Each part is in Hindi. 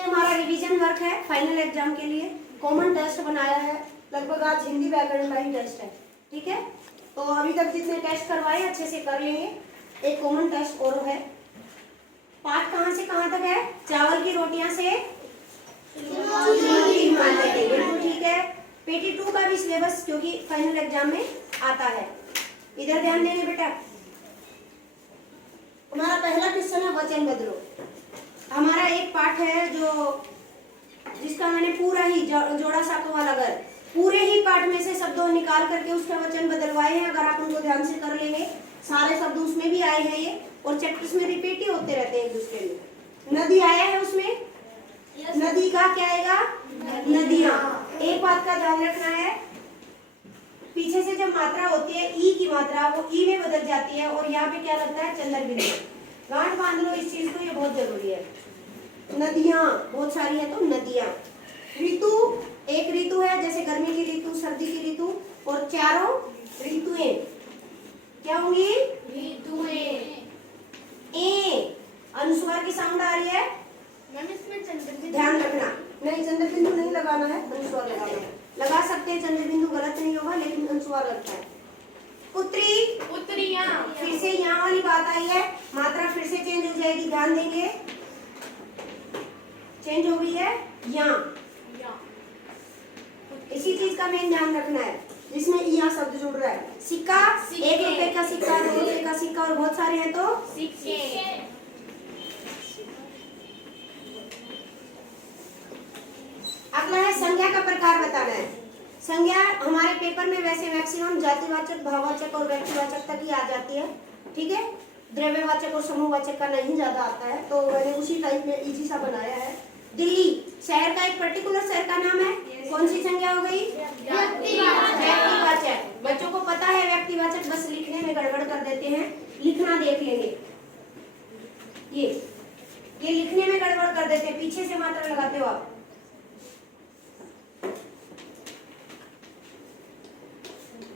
हमारा रिवीजन वर्क है फाइनल एग्जाम के लिए। कॉमन टेस्ट बनाया है, लगभग आज हिंदी व्याकरण का ही टेस्ट है, ठीक है। तो अभी तक जितने टेस्ट करवाए अच्छे से कर लेंगे। एक कॉमन टेस्ट और है। पाठ कहाँ से कहाँ तक है? चावल की रोटियां से बिल्कुल ठीक है। पेटी 2 का भी सिलेबस क्योंकि फाइनल एग्जाम में आता है। इधर ध्यान देंगे बेटा। हमारा पहला क्वेश्चन है वचन बदलो। हमारा एक पाठ है जो जिसका मैंने पूरा ही जोड़ा साकों वाला घर पूरे ही पाठ में से शब्दों निकाल करके उसका वचन बदलवाए हैं। अगर आप उनको ध्यान से कर लेंगे सारे शब्द उसमें भी आए हैं ये, और चैप्टर्स में रिपीट ही होते रहते हैं एक दूसरे में। नदी आया है उसमें, नदी का क्या आएगा? नदियां। एक बात का ध्यान रखना है, पीछे से जब मात्रा होती है ई की मात्रा वो ई में बदल जाती है और यहाँ पे क्या लगता है? चंद्र बिंदु। गांठ बांध लो इस चीज को, ये बहुत जरूरी है। नदियां बहुत सारी है तो नदियां। ऋतु, एक ऋतु है जैसे गर्मी की ऋतु, सर्दी की ऋतु, और चारों ऋतुएं क्या होंगी? ऋतुएं। ए अनुस्वार की साउंड आ रही है मैम, इसमें चंद्र बिंदु ध्यान रखना। नहीं, चंद्र बिंदु नहीं लगाना है, अनुस्वार लगाना है। लगा सकते हैं, चंद्र बिंदु गलत नहीं होगा लेकिन अनुस्वार लगता है। उत्तरी, उत्तरियां। फिर से यहाँ वाली बात आई है, मात्रा फिर से चेंज हो जाएगी, ध्यान देंगे। चेंज हो गई है यहाँ, इसी चीज का मेन ध्यान रखना है जिसमें यहाँ शब्द जुड़ रहा है। सिक्का, 1 रुपए का सिक्का, 2 रुपए का सिक्का और बहुत सारे हैं तो सिक्के। अगला है संज्ञा का प्रकार बताना है। संज्ञा हमारे पेपर में वैसे मैक्सिमम जातिवाचक, भाववाचक और व्यक्तिवाचक तक ही आ जाती है, ठीक है। द्रव्यवाचक और समूहवाचक का नहीं ज्यादा आता है, तो मैंने उसी टाइप में इजी सा बनाया है। दिल्ली शहर का एक पर्टिकुलर शहर का नाम है, कौन सी संज्ञा हो गई? व्यक्तिवाचक। बच्चों को पता है व्यक्तिवाचक, बस लिखने में गड़बड़ कर देते हैं। लिखना देख लेंगे, ये लिखने में गड़बड़ कर देते हैं, पीछे से मात्रा लगाते हो आप।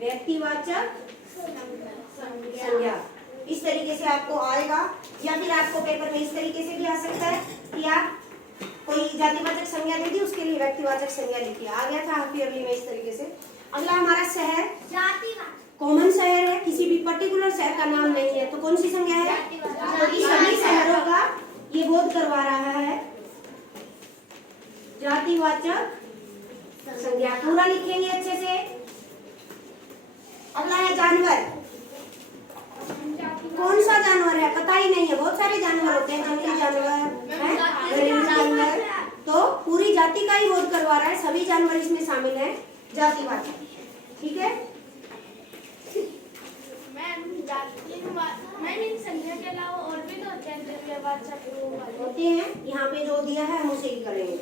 व्यक्तिवाचक संज्ञा इस तरीके से आपको आएगा, या फिर आपको पेपर में इस तरीके से भी आ सकता है कि आप कोई जातिवाचक संज्ञा दे दी, उसके लिए व्यक्तिवाचक संज्ञा लिखी। आ गया था हाफ ईयरली में इस तरीके से। अगला हमारा शहर, कॉमन शहर है, किसी भी पर्टिकुलर शहर का नाम नहीं है, तो कौन सी संज्ञा है? क्योंकि सभी शहरों का ये बोध करवा रहा है, जातिवाचक संज्ञा। पूरा लिखेंगे अच्छे से। अगला है जानवर। कौन सा जानवर है? पता ही नहीं है, बहुत सारे जानवर होते हैं, जंगली जानवर, घरेलू जानवर, तो पूरी जाति का ही बोध करवा रहा है, सभी जानवर इसमें शामिल है, जातिवाचक, ठीक है। मैम, इन संज्ञा के अलावा और भी तो होते हैं द्रव्यवाचक होते हैं, यहाँ पे जो दिया है हम उसे ही करेंगे।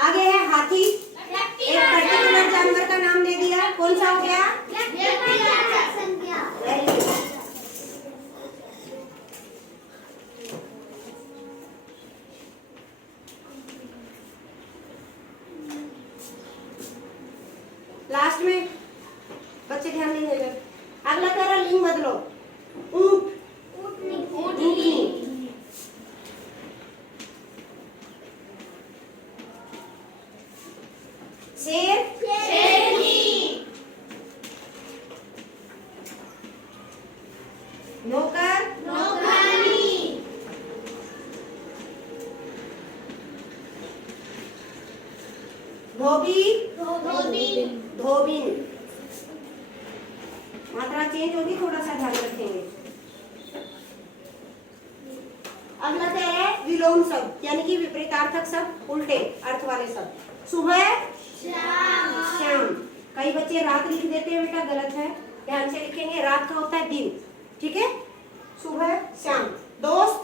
आगे है हाथी, एक पर्टिकुलर जानवर का नाम दे दिया, कौन सा हो गया? लास्ट में बच्चे ध्यान नहीं देंगे। अगला कह रहा लिंग बदलो। ऊंट, ऊँटनी, शेर, नौकर, धोबी, धोबिन। मात्रा चेंज होगी, थोड़ा सा ध्यान रखेंगे। अगला क्या है? विलोम शब्द, यानी कि विपरीतार्थक शब्द, उल्टे अर्थ वाले शब्द। सुबह, शाम। कई बच्चे रात लिख देते हैं, बेटा गलत है, ध्यान से लिखेंगे। रात का होता है दिन, ठीक है। सुबह, शाम। दोस्त,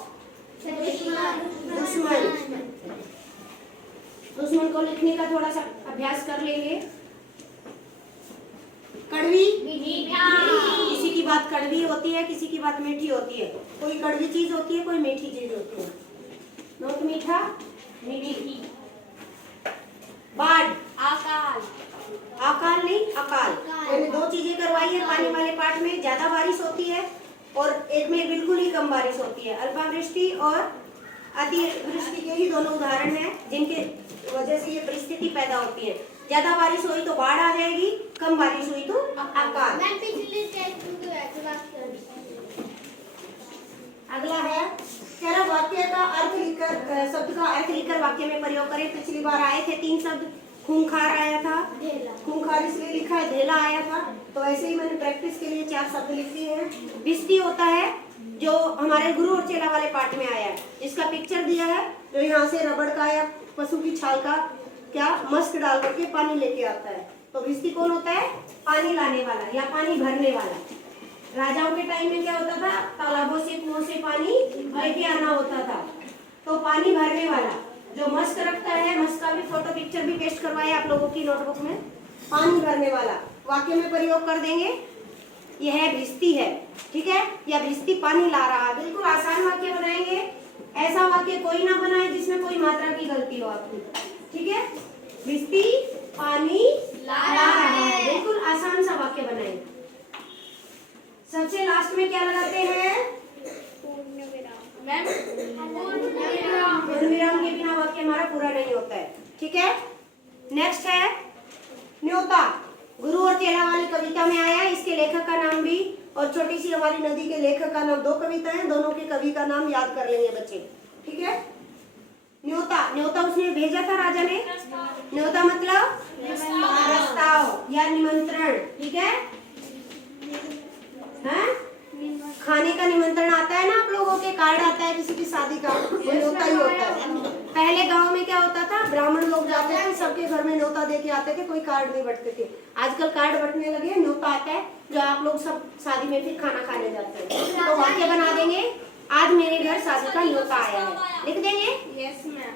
दुश्मन। दुश्मन को लिखने का थोड़ा सा अभ्यास कर लेंगे। कड़वी, किसी की बात कड़वी होती है, किसी की बात मीठी होती है। कोई कड़वी चीज होती है, कोई मीठी चीज होती है। नोट मीठा, मीठी। बाढ़, आकाल। अकाल नहीं, अकाल। मैंने 2 चीजें करवाई है पानी वाले पाठ में, ज्यादा बारिश होती है और एक में बिल्कुल ही कम बारिश होती है, अल्पावृष्टि और अतिवृष्टि के ही दोनों उदाहरण हैं जिनके वजह से ये परिस्थिति पैदा होती है। ज्यादा बारिश हुई तो बाढ़ आ जाएगी, कम बारिश हुई तो अकाल। अगला है कह रहा वाक्य का अर्थ लिखकर, शब्द का अर्थ लिखकर वाक्य में प्रयोग करें। पिछली बार आए थे 3 शब्द, खूंखार आया था, खूंखार इसलिए लिखा है, धेला आया था, तो ऐसे ही मैंने प्रैक्टिस के लिए 4 शब्द लिख दिए हैं। भिस्ती होता है जो हमारे गुरु और चेला वाले पाठ में आया है, इसका पिक्चर दिया है, जो यहाँ से रबड़ का या पशु की छाल का क्या मस्क डाल करके पानी लेके आता है। तो भिस्ती कौन होता है? पानी लाने वाला या पानी भरने वाला। राजाओं के टाइम में क्या होता था? तालाबों से, कुओं से पानी लेके आना होता था। तो पानी भरने वाला जो मस्क रखता है, मस्क का भी फोटो पिक्चर भी पेस्ट करवाया आप लोगों की नोटबुक में। पानी भरने वाला वाक्य में प्रयोग कर देंगे, यह भिस्ती है, ठीक है, या भिस्ती पानी ला रहा है। बिल्कुल आसान वाक्य बनाएंगे, ऐसा वाक्य कोई ना बनाए जिसमें कोई मात्रा की गलती हो आपकी, ठीक है। भिस्ती पानी ला रहा है, बिल्कुल आसान सा वाक्य बनाएंगे। सबसे लास्ट में क्या लगाते हैं? पूर्ण विराम के बिना वाक्य हमारा पूरा नहीं होता है, ठीक है। नेक्स्ट है न्योता। गुरु और चेला वाली कविता में आया, इसके लेखक का नाम भी और छोटी सी हमारी नदी के लेखक का नाम, 2 कविता है, दोनों के कवि का नाम याद कर लेंगे बच्चे, ठीक है। न्योता, न्योता उसने भेजा था राजा ने। न्योता मतलब प्रस्ताव या निमंत्रण, ठीक है। खाने का निमंत्रण आता है ना आप लोगों के, कार्ड आता है किसी की शादी का, वो न्योता ही होता है। पहले गांव में क्या होता था, ब्राह्मण लोग जाते थे, सबके घर में न्योता दे के आते थे, कोई कार्ड नहीं बंटते थे। आजकल कार्ड बंटने लगे, न्योता आता है जो आप लोग सब शादी में फिर खाना खाने जाते हैं। तो वाक्य बना देंगे, आज मेरे घर शादी का न्योता आया है, लिख देंगे। Yes ma'am.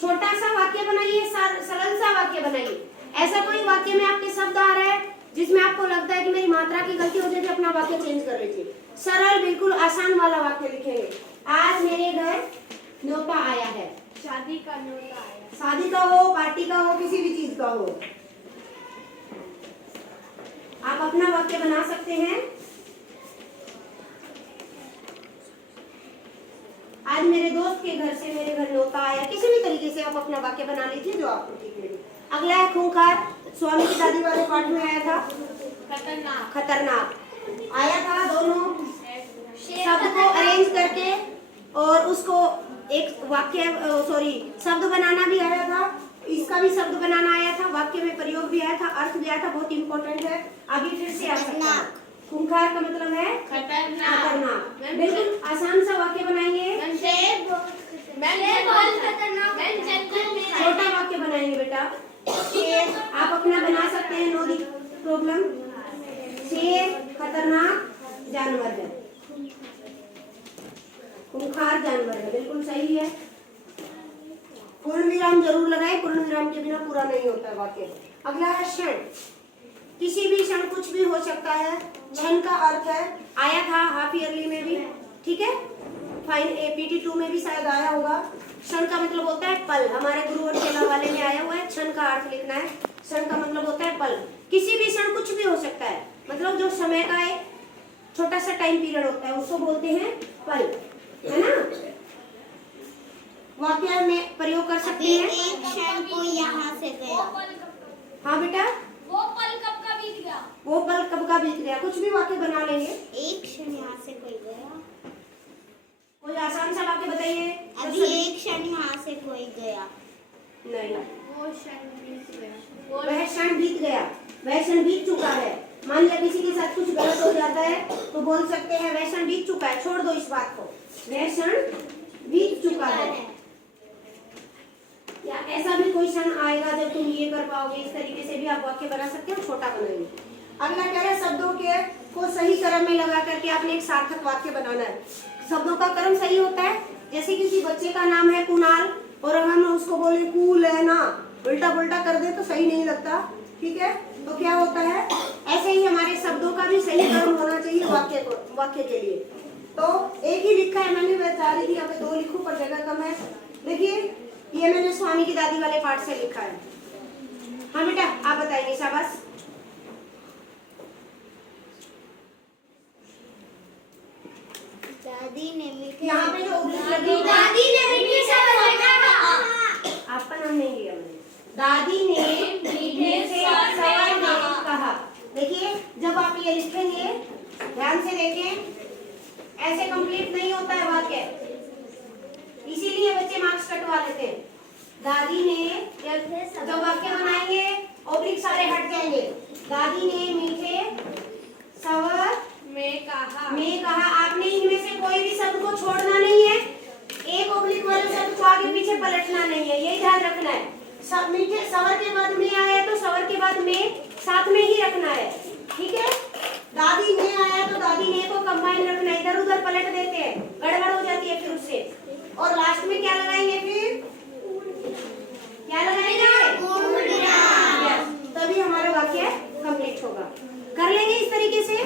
छोटा सा वाक्य बनाइए, सरल सा वाक्य बनाइए। ऐसा कोई वाक्य में आपके शब्द आ रहा है जिसमें आपको लगता है कि मेरी मात्रा की गलती हो जाएगी, अपना वाक्य चेंज कर लीजिए। सरल बिल्कुल आसान वाला वाक्य लिखेंगे, आज मेरे घर न्योता आया है। शादी का न्योता आया। शादी का हो, पार्टी का हो, किसी भी चीज का हो, आप अपना वाक्य बना सकते हैं। आज मेरे दोस्त के घर से मेरे घर न्योता आया, किसी भी तरीके से आप अपना वाक्य बना लीजिए जो आपको ठीक लगे। अगला है खूंखार, स्वामी की दादी वाले पाठ में आया था। खतरनाक। खतरनाक आया था, दोनों शब्द को अरेंज करके और उसको एक वाक्य शब्द बनाना भी आया था, इसका भी शब्द बनाना आया था, वाक्य में प्रयोग भी आया था, अर्थ भी आया था, बहुत इंपॉर्टेंट है, अभी फिर से आ सकता है। खूंखार का मतलब है खतरनाक। बिल्कुल आसान सा वाक्य बनाएंगे, छोटा वाक्य बनाएंगे बेटा। शेर आप अपना बना सकते हैं, नो प्रॉब्लम। शेर खतरनाक जानवर है, खूंखार जानवर है, बिल्कुल सही है। पूर्ण विराम जरूर लगाए, पूर्ण विराम के बिना पूरा नहीं होता वाक्य। अगला है क्षण, किसी भी क्षण कुछ भी हो सकता है। क्षण का अर्थ है, आया था हाफ ईयरली में भी, ठीक है, फाइन PT 2 में भी शायद आया होगा। क्षण का मतलब होता है पल, हमारे गुरु और चेला वाले में आया हुआ है, क्षण का अर्थ लिखना है। क्षण का मतलब होता है पल, किसी भी क्षण कुछ भी हो सकता है, मतलब जो समय का एक छोटा सा टाइम पीरियड होता है उसको बोलते हैं पल, है ना। वाक्य में प्रयोग कर सकते हैं। एक क्षण को यहाँ से गया। हाँ बेटा, वो पल कब का बीत गया? वो पल कब का बीत गया, कुछ भी वाक्य बना लेंगे। एक क्षण यहाँ से कोई गया। कोई आसान सा वाक्य बताइए। अभी एक क्षण यहाँ से कोई गया। नहीं, वो क्षण बीत गया। वह क्षण बीत गया, वह क्षण बीत चुका है। मान लिया किसी के साथ कुछ गलत हो जाता है तो बोल सकते हैं वह क्षण बीत चुका है, छोड़ दो इस बात को, वह क्षण बीत चुका है। या ऐसा भी कोई क्षण आएगा जब तुम ये कर पाओगे, इस तरीके से भी आप वाक्य बना सकते हो, छोटा बनाइए। अगला कह रहे हैं शब्दों के को सही क्रम में लगा करके आपने एक सार्थक वाक्य बनाना है। शब्दों का क्रम सही होता है, जैसे किसी बच्चे का नाम है कुणाल और अगर हम उसको बोले कूल है ना, उल्टा पुल्टा कर दे तो सही नहीं लगता, ठीक है। तो क्या होता है, ऐसे ही हमारे शब्दों का भी सही क्रम होना चाहिए वाक्य के लिए। तो एक ही लिखा है मैंने, वह चाह रही थी यहाँ पे 2 लिखूं पर जगह कम है। देखिए ये मैंने स्वामी की दादी वाले पाठ से लिखा है। हाँ बेटा आप बताइए, शाबाश। दादी ने मीठे यहाँ पे जो oblique लगी है, दादी ने मीठे से बच्चे का कहा। आपका नाम नहीं लिया मैंने। दादी ने मीठे स्वर में कहा। देखिए जब आप ये लिखेंगे ध्यान से देखें, ऐसे कंप्लीट नहीं होता है वाक्य, इसीलिए बच्चे मार्क्स कटवा लेते हैं। दादी ने जब वाक्य बनाएंगे ओब्लिक सारे हट जाएंगे। दादी ने मीठे स्वर में कहा। आपने इनमें से कोई भी शब्द को छोड़ना नहीं है, एक ओब्लिक वाले शब्द को आगे पीछे पलटना नहीं है, यही ध्यान रखना है। सब मीठे स्वर के बाद में आया तो स्वर के बाद में साथ में ही रखना है, ठीक है। दादी ने आया तो दादी ने को कंबाइन रखना है, इधर उधर पलट देते हैं, गड़बड़ हो जाती है फिर उससे। और लास्ट में क्या लगाएंगे फिर? क्या लगाएंगे? Yes, तभी हमारा वाक्य कंप्लीट होगा। कर लेंगे इस तरीके से?